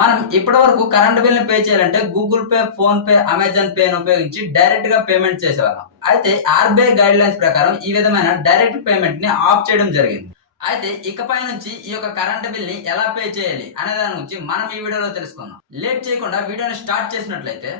మనం ఇప్పటివరకు current బిల్‌ని pay చేయాలంటే Google pay, phone pay, Amazon పేని ఉపయోగించి డైరెక్ట్‌గా పేమెంట్ చేసేవాళ్ళం. అయితే ఆర్‌బీఐ గైడ్‌లైన్స్ ప్రకారం ఈ విధమైన డైరెక్ట్ పేమెంట్‌ని ఆఫ్ చేయడం జరిగింది. అయితే ఇకపై నుంచి ఈ యొక్క కరెంట్ బిల్‌ని ఎలా పే చేయాలి అనే దాని గురించి మనం ఈ వీడియోలో తెలుసుకుందాం. లేట్ చేయకుండా వీడియోని స్టార్ట్ చేసినట్లయితే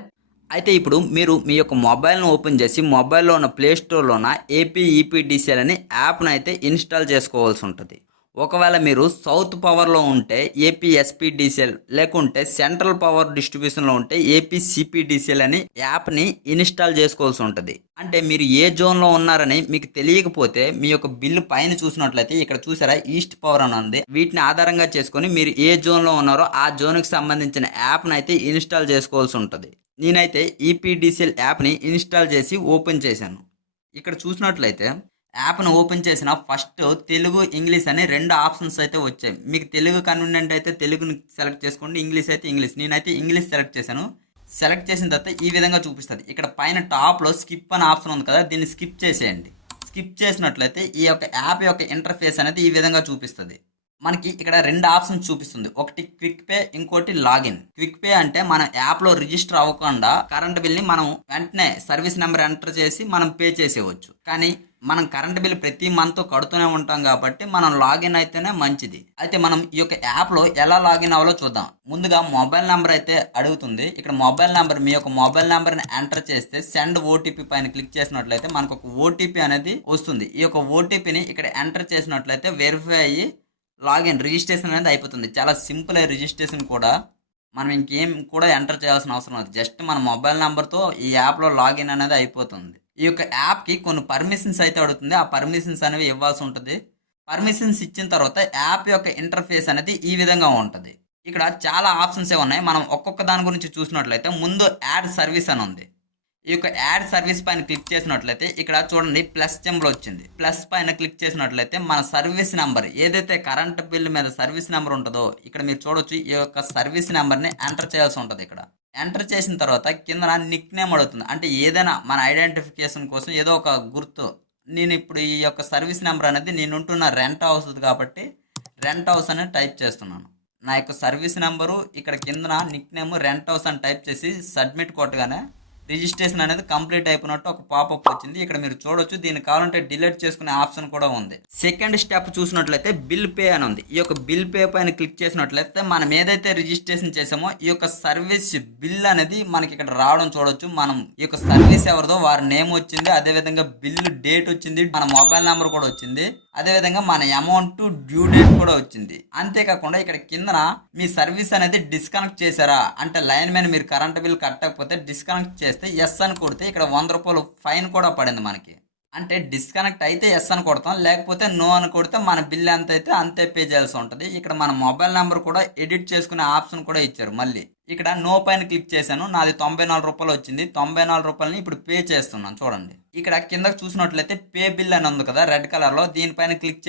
అయితే ఇప్పుడు మీరు మీ యొక్క మొబైల్‌ని ఓపెన్ చేసి మొబైల్‌లో ఉన్న ప్లే స్టోర్‌లోన ఏపీ ఈపీడీసీఎల్ అని యాప్‌నైతే ఇన్‌స్టాల్ చేసుకోవాల్సి ఉంటది. ఒకవేళ మీరు సౌత్ పవర్‌లో ఉంటే ఏపీ ఎస్పీడీసీఎల్ లేకుంటే సెంట్రల్ పవర్ డిస్ట్రిబ్యూషన్‌లో ఉంటే ఏపీ సిపీడీసీఎల్ అని యాప్‌ని ఇన్‌స్టాల్ చేసుకోవాల్సి ఉంటది. అంటే మీరు ఏ జోన్‌లో ఉన్నారని మీకు తెలియకపోతే మీ యొక్క బిల్లు పైన చూసినట్లయితే ఇక్కడ చూసారా ఈస్ట్ పవర్ అని ఉంది. వీటిని ఆధారంగా చేసుకొని మీరు ఏ జోన్‌లో ఉన్నారో ఆ జోన్‌కి సంబంధించిన యాప్‌నైతే ఇన్‌స్టాల్ చేసుకోవాల్సి ఉంటది. నేనైతే ఈపీడీసీఎల్ యాప్‌ని ఇన్‌స్టాల్ చేసి ఓపెన్ చేశాను. ఇక్కడ చూసినట్లయితే యాప్‌ని ఓపెన్ చేసిన ఫస్ట్ తెలుగు, ఇంగ్లీష్ అని 2 ఆప్షన్స్ అయితే వచ్చాయి. మీకు తెలుగు కన్వీనియంట్ అయితే తెలుగుని సెలెక్ట్ చేసుకోండి. ఇంగ్లీష్ అయితే ఇంగ్లీష్. నేనైతే ఇంగ్లీష్ సెలెక్ట్ చేశాను. సెలెక్ట్ చేసిన తర్వాత ఈ విధంగా చూపిస్తది. ఇక్కడ పైన టాప్‌లో స్కిప్ అనే ఆప్షన్ ఉంది కదా! దీన్ని స్కిప్ చేసేయండి. స్కిప్ చేసినట్లయితే ఈ యొక్క యాప్ యొక్క ఇంటర్ఫేస్ అనేది ఈ విధంగా చూపిస్తది. మనకి ఇక్కడ 2 ఆప్షన్స్ చూపిస్తుంది. ఒకటి క్విక్ పే, ఇంకోటి లాగిన్. క్విక్ పే అంటే మన యాప్‌లో రిజిస్టర్ అవ్వకుండా కరెంట్ బిల్‌ని మనం వెంటనే సర్వీస్ నెంబర్ ఎంటర్ చేసి మనం పే చేసేయవచ్చు. కానీ మనం కరెంట్ బిల్ ప్రతి మంత్ కడుతూనే ఉంటాం కాబట్టి మనం లాగిన్ అయితేనే మంచిది. అయితే మనం ఈ యొక్క యాప్‌లో ఎలా లాగిన్ అవ్వాలో చూద్దాం. ముందుగా మొబైల్ నంబర్ అయితే అడుగుతుంది. ఇక్కడ మొబైల్ నంబర్ మీ యొక్క మొబైల్ నంబర్‌ని ఎంటర్ చేస్తే సెండ్ ఓటీపీ పైన క్లిక్ చేసినట్లయితే మనకు ఒక ఓటీపీ అనేది వస్తుంది. ఈ యొక్క ఓటీపీని ఇక్కడ ఎంటర్ చేసినట్లయితే వెరిఫై అయ్యి లాగిన్ రిజిస్ట్రేషన్ అనేది అయిపోతుంది. చాలా సింపుల్ రిజిస్ట్రేషన్ కూడా. మనం ఇంకేం కూడా ఎంటర్ చేయాల్సిన అవసరం లేదు. జస్ట్ మన మొబైల్ నెంబర్‌తో ఈ యాప్‌లో లాగిన్ అనేది అయిపోతుంది. ఈ యొక్క యాప్‌కి కొన్ని పర్మిషన్స్ అయితే అడుగుతుంది. ఆ పర్మిషన్స్ అనేవి ఇవ్వాల్సి ఉంటది. పర్మిషన్స్ ఇచ్చిన తర్వాత యాప్ యొక్క ఇంటర్ఫేస్ అనేది ఈ విధంగా ఉంటది. ఇక్కడ చాలా ఆప్షన్సే ఉన్నాయి. మనం ఒక్కొక్క దాని గురించి చూసినట్లయితే ముందు యాడ్ సర్వీస్ అని ఉంది. ఈ యొక్క యాడ్ సర్వీస్ పైన క్లిక్ చేసినట్లయితే ఇక్కడ చూడండి ప్లస్ సింబల్ వచ్చింది. ప్లస్ పైన క్లిక్ చేసినట్లయితే మన సర్వీస్ నెంబర్ ఏదైతే కరెంట్ బిల్ మీద సర్వీస్ నెంబర్ ఉంటుందో ఇక్కడ మీరు చూడొచ్చు. ఈ యొక్క సర్వీస్ నెంబర్ని ఎంటర్ చేయాల్సి ఉంటుంది. ఇక్కడ ఎంటర్ చేసిన తర్వాత కింద నిక్ నేమ్ అడుగుతుంది. అంటే ఏదైనా మన ఐడెంటిఫికేషన్ కోసం ఏదో ఒక గుర్తు. నేను ఇప్పుడు ఈ యొక్క సర్వీస్ నెంబర్ అనేది నేను ఉంటున్న రెంట్ హౌస్ కాబట్టి రెంట్ హౌస్ అని టైప్ చేస్తున్నాను. నా యొక్క సర్వీస్ నెంబరు ఇక్కడ కింద నిక్ నేమ్ రెంట్ హౌస్ అని టైప్ చేసి సబ్మిట్ కొట్టగానే రిజిస్ట్రేషన్ అనేది కంప్లీట్ అయిపోయినట్టు ఒక పాపప్ వచ్చింది. ఇక్కడ మీరు చూడొచ్చు. దీన్ని కావాలంటే డిలీట్ చేసుకునే ఆప్షన్ కూడా ఉంది. సెకండ్ స్టెప్ చూసినట్లయితే బిల్ పే అని ఉంది. ఈ యొక్క బిల్ పే పైన క్లిక్ చేసినట్లయితే మనం ఏదైతే రిజిస్ట్రేషన్ చేసామో ఈ యొక్క సర్వీస్ బిల్ అనేది మనకి ఇక్కడ రావడం చూడొచ్చు. మనం ఈ యొక్క సర్వీస్ ఎవరిదో వారి నేమ్ వచ్చింది. అదేవిధంగా బిల్లు డేట్ వచ్చింది. మన మొబైల్ నెంబర్ కూడా వచ్చింది. అదేవిధంగా మన అమౌంట్ డ్యూ డేట్ కూడా వచ్చింది. అంతేకాకుండా ఇక్కడ కిందన మీ సర్వీస్ అనేది డిస్కనెక్ట్ చేశారా అంటే లైన్ మీద మీరు కరెంట్ బిల్ కట్టకపోతే డిస్కనెక్ట్ చేస్తే ఎస్ అని కొడితే ఇక్కడ ₹100 ఫైన్ కూడా పడింది మనకి. అంటే డిస్కనెక్ట్ అయితే ఎస్ అని కొడతాం, లేకపోతే నో అని కొడితే మన బిల్ ఎంత అయితే అంతే పే చేయాల్సి ఉంటుంది. ఇక్కడ మన మొబైల్ నెంబర్ కూడా ఎడిట్ చేసుకునే ఆప్షన్ కూడా ఇచ్చారు. మళ్ళీ ఇక్కడ నో పైన క్లిక్ చేశాను. నాది ₹94 వచ్చింది. ₹94ని ఇప్పుడు పే చేస్తున్నాను. చూడండి ఇక్కడ కిందకు చూసినట్లయితే పే బిల్ అని ఉంది కదా రెడ్ కలర్లో. దీనిపైన క్లిక్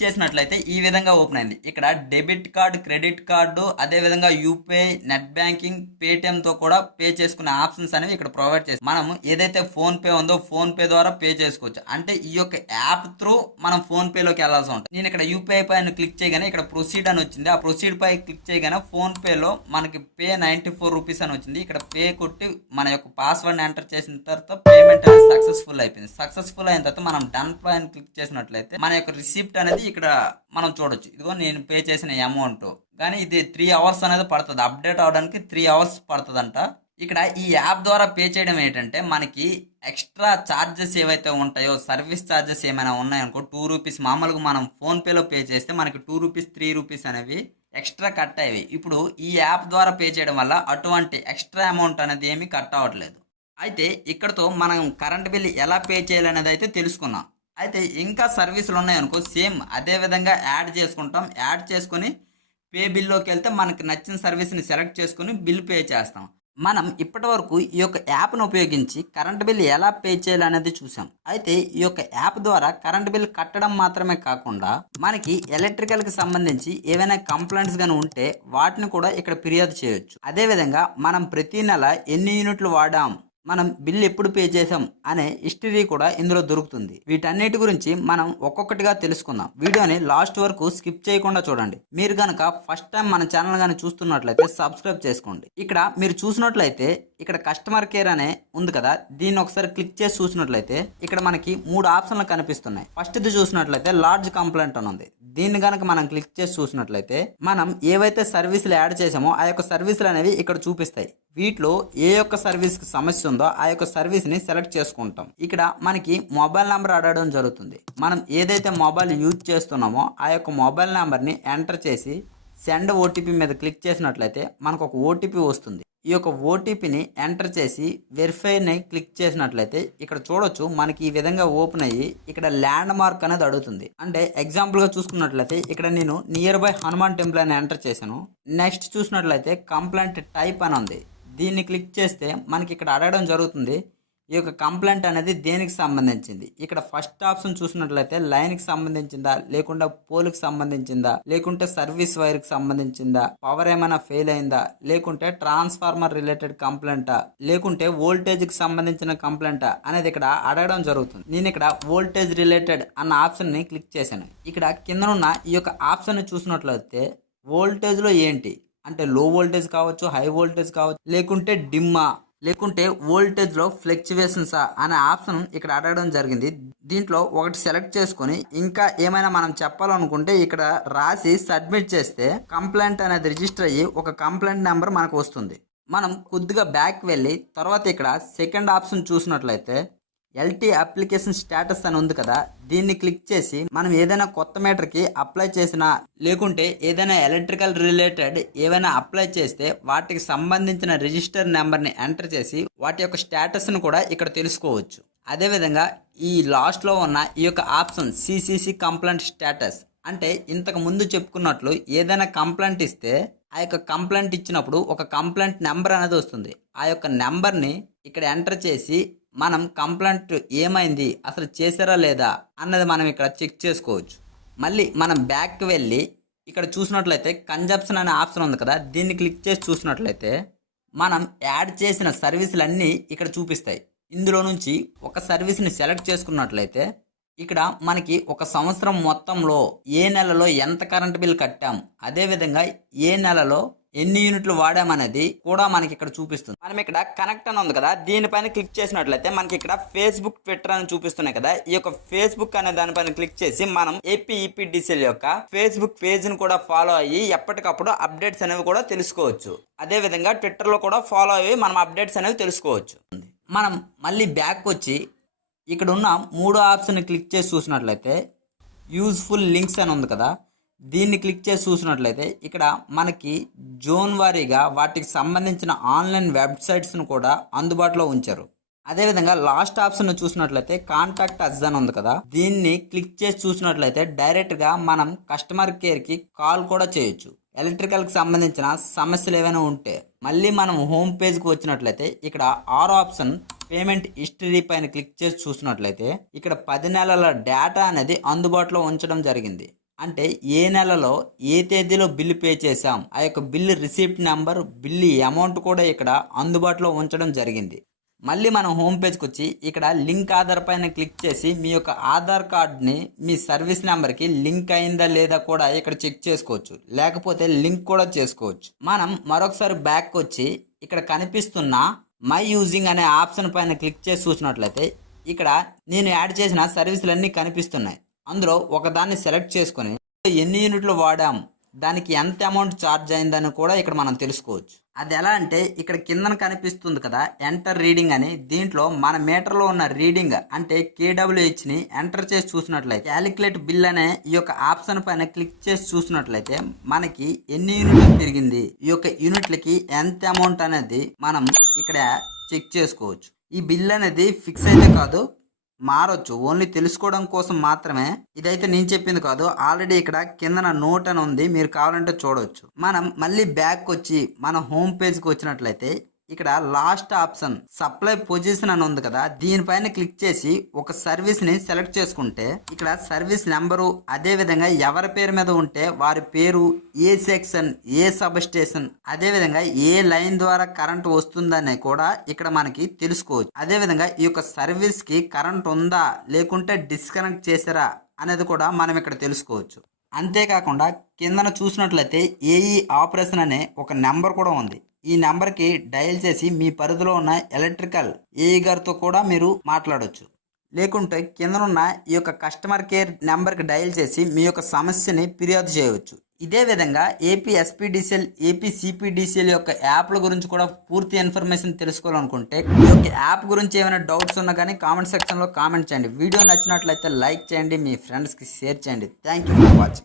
చేసినట్లయితే ఈ విధంగా ఓపెన్ అయింది. ఇక్కడ డెబిట్ కార్డు, క్రెడిట్ కార్డు, అదేవిధంగా యూపీఐ, నెట్ బ్యాంకింగ్, పేటిఎంతో కూడా పే చేసుకునే ఆప్షన్స్ అనేవి ఇక్కడ ప్రొవైడ్ చేసి మనం ఏదైతే ఫోన్ పే ఉందో ఫోన్ పే ద్వారా పే చేసుకోవచ్చు. అంటే ఈ యొక్క యాప్ త్రూ మనం ఫోన్ పేలోకి వెళ్ళాల్సి ఉంటుంది. నేను ఇక్కడ యూపీఐ పైన క్లిక్ చేయగానే ఇక్కడ ప్రొసీడ్ అని వచ్చింది. ఆ ప్రొసీడ్ పై క్లిక్ చేయగానే ఫోన్ పేలో మనకి పే ₹94 అని వచ్చింది. ఇక్కడ పే కొట్టి మన యొక్క పాస్వర్డ్ ఎంటర్ చేసిన తర్వాత పేమెంట్ అనేది సక్సెస్ఫుల్ అయిపోయింది. సక్సెస్ఫుల్ అయిన తర్వాత మనం డన్ పైన క్లిక్ చేసినట్లయితే మన యొక్క రిసిప్ట్ అనేది ఇక్కడ మనం చూడొచ్చు. ఇదిగో నేను పే చేసిన అమౌంట్. కానీ ఇది 3 అవర్స్ అనేది పడుతుంది. అప్డేట్ అవడానికి 3 అవర్స్ పడుతుందంట. ఇక్కడ ఈ యాప్ ద్వారా పే చేయడం ఏంటంటే మనకి ఎక్స్ట్రా ఛార్జెస్ ఏవైతే ఉంటాయో సర్వీస్ ఛార్జెస్ ఏమైనా ఉన్నాయనుకో ₹2 మామూలుగా మనం ఫోన్పేలో పే చేస్తే మనకి ₹2, ₹3 అనేవి ఎక్స్ట్రా కట్ అయ్యేవి. ఇప్పుడు ఈ యాప్ ద్వారా పే చేయడం వల్ల అటువంటి ఎక్స్ట్రా అమౌంట్ అనేది ఏమీ కట్ అవ్వట్లేదు. అయితే ఇక్కడతో మనం కరెంట్ బిల్ ఎలా పే చేయాలనేది అయితే తెలుసుకున్నాం. అయితే ఇంకా సర్వీసులు ఉన్నాయనుకో సేమ్ అదే విధంగా యాడ్ చేసుకుంటాం. యాడ్ చేసుకొని పే బిల్లోకి వెళ్తే మనకి నచ్చిన సర్వీస్ని సెలెక్ట్ చేసుకుని బిల్ పే చేస్తాం. మనం ఇప్పటి వరకు ఈ యొక్క యాప్ను ఉపయోగించి కరెంట్ బిల్ ఎలా పే చేయాలనేది చూసాం. అయితే ఈ యొక్క యాప్ ద్వారా కరెంట్ బిల్ కట్టడం మాత్రమే కాకుండా మనకి ఎలక్ట్రికల్కి సంబంధించి ఏవైనా కంప్లైంట్స్ కానీ ఉంటే వాటిని కూడా ఇక్కడ ఫిర్యాదు చేయొచ్చు. అదేవిధంగా మనం ప్రతి నెల ఎన్ని యూనిట్లు వాడాం మనం బిల్ ఎప్పుడు పే చేసాం అనే హిస్టరీ కూడా ఇందులో దొరుకుతుంది. వీటన్నిటి గురించి మనం ఒక్కొక్కటిగా తెలుసుకుందాం. వీడియోని లాస్ట్ వరకు స్కిప్ చేయకుండా చూడండి. మీరు గనక ఫస్ట్ టైం మన ఛానల్ గాని చూస్తున్నట్లయితే సబ్స్క్రైబ్ చేసుకోండి. ఇక్కడ మీరు చూసినట్లయితే ఇక్కడ కస్టమర్ కేర్ అనే ఉంది కదా, దీన్ని ఒకసారి క్లిక్ చేసి చూసినట్లయితే ఇక్కడ మనకి 3 ఆప్షన్లు కనిపిస్తున్నాయి. ఫస్ట్ది చూసినట్లయితే లార్జ్ కంప్లైంట్ అని ఉంది. దీన్ని గనక మనం క్లిక్ చేసి చూసినట్లయితే మనం ఏవైతే సర్వీసులు యాడ్ చేసామో ఆ యొక్క సర్వీసులు అనేవి ఇక్కడ చూపిస్తాయి. వీటిలో ఏ యొక్క సర్వీస్ కి సమస్య ఉందో ఆ యొక్క సర్వీస్ ని సెలెక్ట్ చేసుకుంటాం. ఇక్కడ మనకి మొబైల్ నెంబర్ అడగడం జరుగుతుంది. మనం ఏదైతే మొబైల్ యూజ్ చేస్తున్నామో ఆ యొక్క మొబైల్ నెంబర్ని ఎంటర్ చేసి సెండ్ ఓటీపీ మీద క్లిక్ చేసినట్లయితే మనకు ఒక ఓటీపీ వస్తుంది. ఈ యొక్క ఓటీపీని ఎంటర్ చేసి వెరిఫైని క్లిక్ చేసినట్లయితే ఇక్కడ చూడొచ్చు మనకి ఈ విధంగా ఓపెన్ అయ్యి ఇక్కడ ల్యాండ్ మార్క్ అనేది అడుగుతుంది. అంటే ఎగ్జాంపుల్గా చూసుకున్నట్లయితే ఇక్కడ నేను నియర్ బై హనుమాన్ టెంపుల్ అని ఎంటర్ చేశాను. నెక్స్ట్ చూసినట్లయితే కంప్లైంట్ టైప్ అని ఉంది. దీన్ని క్లిక్ చేస్తే మనకి ఇక్కడ అడగడం జరుగుతుంది ఈ యొక్క కంప్లైంట్ అనేది దేనికి సంబంధించింది. ఇక్కడ ఫస్ట్ ఆప్షన్ చూసినట్లయితే లైన్కి సంబంధించిందా, లేకుంటే పోల్కి సంబంధించిందా, లేకుంటే సర్వీస్ వైర్కి సంబంధించిందా, పవర్ ఏమైనా ఫెయిల్ అయిందా, లేకుంటే ట్రాన్స్ఫార్మర్ రిలేటెడ్ కంప్లైంటా, లేకుంటే వోల్టేజ్కి సంబంధించిన కంప్లైంటా అనేది ఇక్కడ అడగడం జరుగుతుంది. నేను ఇక్కడ వోల్టేజ్ రిలేటెడ్ అన్న ఆప్షన్ని క్లిక్ చేశాను. ఇక్కడ కిందనున్న ఈ యొక్క ఆప్షన్ చూసినట్లయితే వోల్టేజ్లో ఏంటి అంటే లో వోల్టేజ్ కావచ్చు, హై వోల్టేజ్ కావచ్చు, లేకుంటే డిమ్మా, లేకుంటే వోల్టేజ్లో ఫ్లక్చువేషన్సా అనే ఆప్షన్ ఇక్కడ అడగడం జరిగింది. దీంట్లో ఒకటి సెలెక్ట్ చేసుకొని ఇంకా ఏమైనా మనం చెప్పాలనుకుంటే ఇక్కడ రాసి సబ్మిట్ చేస్తే కంప్లైంట్ అనేది రిజిస్టర్ అయ్యి ఒక కంప్లైంట్ నెంబర్ మనకు వస్తుంది. మనం కొద్దిగా బ్యాక్ వెళ్ళి తర్వాత ఇక్కడ సెకండ్ ఆప్షన్ చూసినట్లయితే ఎల్టీ అప్లికేషన్ స్టేటస్ అని ఉంది కదా, దీన్ని క్లిక్ చేసి మనం ఏదైనా కొత్త మీటర్కి అప్లై చేసినా లేకుంటే ఏదైనా ఎలక్ట్రికల్ రిలేటెడ్ ఏవైనా అప్లై చేస్తే వాటికి సంబంధించిన రిజిస్టర్ నెంబర్ని ఎంటర్ చేసి వాటి యొక్క స్టేటస్ను కూడా ఇక్కడ తెలుసుకోవచ్చు. అదేవిధంగా ఈ లాస్ట్లో ఉన్న ఈ యొక్క ఆప్షన్ సిసిసి కంప్లైంట్ స్టేటస్ అంటే ఇంతకు ముందు చెప్పుకున్నట్లు ఏదైనా కంప్లైంట్ ఇస్తే ఆ యొక్క కంప్లైంట్ ఇచ్చినప్పుడు ఒక కంప్లైంట్ నెంబర్ అనేది వస్తుంది. ఆ యొక్క నెంబర్ని ఇక్కడ ఎంటర్ చేసి మనం కంప్లైంట్ ఏమైంది అసలు చేశారా లేదా అన్నది మనం ఇక్కడ చెక్ చేసుకోవచ్చు. మళ్ళీ మనం బ్యాక్కి వెళ్ళి ఇక్కడ చూసినట్లయితే కన్జంప్షన్ అనే ఆప్షన్ ఉంది కదా, దీన్ని క్లిక్ చేసి చూసినట్లయితే మనం యాడ్ చేసిన సర్వీసులన్నీ ఇక్కడ చూపిస్తాయి. ఇందులో నుంచి ఒక సర్వీస్ని సెలెక్ట్ చేసుకున్నట్లయితే ఇక్కడ మనకి ఒక సంవత్సరం మొత్తంలో ఏ నెలలో ఎంత కరెంట్ బిల్ కట్టాం, అదేవిధంగా ఏ నెలలో ఎన్ని యూనిట్లు వాడామనేది కూడా మనకి ఇక్కడ చూపిస్తుంది. మనం ఇక్కడ కనెక్ట్ అని ఉంది కదా, దీనిపైన క్లిక్ చేసినట్లయితే మనకి ఇక్కడ ఫేస్బుక్, ట్విట్టర్ అని చూపిస్తున్నాయి కదా. ఈ యొక్క ఫేస్బుక్ అనే దానిపైన క్లిక్ చేసి మనం ఏపీఈపీడీసీఎల్ యొక్క ఫేస్బుక్ పేజ్ ని కూడా ఫాలో అయ్యి ఎప్పటికప్పుడు అప్డేట్స్ అనేవి కూడా తెలుసుకోవచ్చు. అదే విధంగా ట్విట్టర్ లో కూడా ఫాలో అయ్యి మనం అప్డేట్స్ అనేవి తెలుసుకోవచ్చు. మనం మళ్ళీ బ్యాక్ వచ్చి ఇక్కడ ఉన్న 3వ ఆప్షన్ క్లిక్ చేసి చూసినట్లయితే యూజ్ఫుల్ లింక్స్ అని ఉంది కదా, దీన్ని క్లిక్ చేసి చూసినట్లయితే ఇక్కడ మనకి జోన్ వారీగా వాటికి సంబంధించిన ఆన్లైన్ వెబ్సైట్స్ను కూడా అందుబాటులో ఉంచారు. అదేవిధంగా లాస్ట్ ఆప్షన్ చూసినట్లయితే కాంటాక్ట్ అస్ అని ఉంది కదా, దీన్ని క్లిక్ చేసి చూసినట్లయితే డైరెక్ట్గా మనం కస్టమర్ కేర్కి కాల్ కూడా చేయొచ్చు. ఎలక్ట్రికల్కి సంబంధించిన సమస్యలు ఏమైనా ఉంటే మళ్ళీ మనం హోమ్ పేజ్కి వచ్చినట్లయితే ఇక్కడ 6వ ఆప్షన్ పేమెంట్ హిస్టరీ పైన క్లిక్ చేసి చూసినట్లయితే ఇక్కడ 10 నెలల డేటా అనేది అందుబాటులో ఉంచడం జరిగింది. అంటే ఏ నెలలో ఏ తేదీలో బిల్లు పే చేసాం, ఆ యొక్క bill receipt number, bill amount కూడా ఇక్కడ అందుబాటులో ఉంచడం జరిగింది. మళ్ళీ మనం హోమ్ పేజ్కి వచ్చి ఇక్కడ లింక్ ఆధార్ పైన క్లిక్ చేసి మీ యొక్క ఆధార్ కార్డ్ని మీ సర్వీస్ నెంబర్కి లింక్ అయిందా లేదా కూడా ఇక్కడ చెక్ చేసుకోవచ్చు, లేకపోతే లింక్ కూడా చేసుకోవచ్చు. మనం మరొకసారి బ్యాక్ వచ్చి ఇక్కడ కనిపిస్తున్న మై యూజింగ్ అనే ఆప్షన్ పైన క్లిక్ చేసి చూసినట్లయితే ఇక్కడ నేను యాడ్ చేసిన సర్వీసులన్నీ కనిపిస్తున్నాయి. అందులో ఒకదాన్ని సెలెక్ట్ చేసుకొని ఎన్ని యూనిట్లు వాడాం, దానికి ఎంత అమౌంట్ ఛార్జ్ అయిందని కూడా ఇక్కడ మనం తెలుసుకోవచ్చు. అది ఎలా అంటే ఇక్కడ కిందన కనిపిస్తుంది కదా ఎంటర్ రీడింగ్ అని, దీంట్లో మన మీటర్లో ఉన్న రీడింగ్ అంటే కేడబ్ల్యూహెచ్ని ఎంటర్ చేసి చూసినట్లయితే క్యాలిక్యులేట్ బిల్ అనే ఈ యొక్క ఆప్షన్ పైన క్లిక్ చేసి చూసినట్లయితే మనకి ఎన్ని యూనిట్లు తిరిగింది, ఈ యొక్క యూనిట్లకి ఎంత అమౌంట్ అనేది మనం ఇక్కడ చెక్ చేసుకోవచ్చు. ఈ బిల్ అనేది ఫిక్స్ అయితే కాదు, మారొచ్చు, ఓన్లీ తెలుసుకోవడం కోసం మాత్రమే. ఇదైతే నేను చెప్పింది కాదు, ఆల్రెడీ ఇక్కడ కిందన నోట్ అని ఉంది, మీరు కావాలంటే చూడవచ్చు. మనం మళ్ళీ బ్యాక్ వచ్చి మన హోమ్ పేజ్కి వచ్చినట్లయితే ఇక్కడ లాస్ట్ ఆప్షన్ సప్లై పొజిషన్ అని ఉంది కదా, దీనిపైన క్లిక్ చేసి ఒక సర్వీస్ ని సెలెక్ట్ చేసుకుంటే ఇక్కడ సర్వీస్ నెంబరు, అదే విధంగా ఎవరి పేరు మీద ఉంటే వారి పేరు, ఏ సెక్షన్, ఏ సబ్ స్టేషన్, అదే విధంగా ఏ లైన్ ద్వారా కరెంట్ వస్తుందని కూడా ఇక్కడ మనకి తెలుసుకోవచ్చు. అదే విధంగా ఈ యొక్క సర్వీస్ కి కరెంట్ ఉందా లేకుంటే డిస్కనెక్ట్ చేశారా అనేది కూడా మనం ఇక్కడ తెలుసుకోవచ్చు. అంతేకాకుండా కిందన చూసినట్లయితే ఏఈ ఆపరేషన్ అనే ఒక నెంబర్ కూడా ఉంది. ఈ నెంబర్కి డయల్ చేసి మీ పరిధిలో ఉన్న ఎలక్ట్రికల్ ఏఈ గారితో కూడా మీరు మాట్లాడవచ్చు. లేకుంటే కిందనున్న ఈ యొక్క కస్టమర్ కేర్ నెంబర్కి డయల్ చేసి మీ యొక్క సమస్యని ఫిర్యాదు చేయవచ్చు. ఇదే విధంగా ఏపీ ఎస్పీడీసీఎల్, ఏపీ సిపిడిసిఎల్ యొక్క యాప్ల గురించి కూడా పూర్తి ఇన్ఫర్మేషన్ తెలుసుకోవాలనుకుంటే ఈ యొక్క యాప్ గురించి ఏమైనా డౌట్స్ ఉన్నా కానీ కామెంట్ సెక్షన్లో కామెంట్ చేయండి. వీడియో నచ్చినట్లయితే లైక్ చేయండి, మీ ఫ్రెండ్స్కి షేర్ చేయండి. Thank you for watching.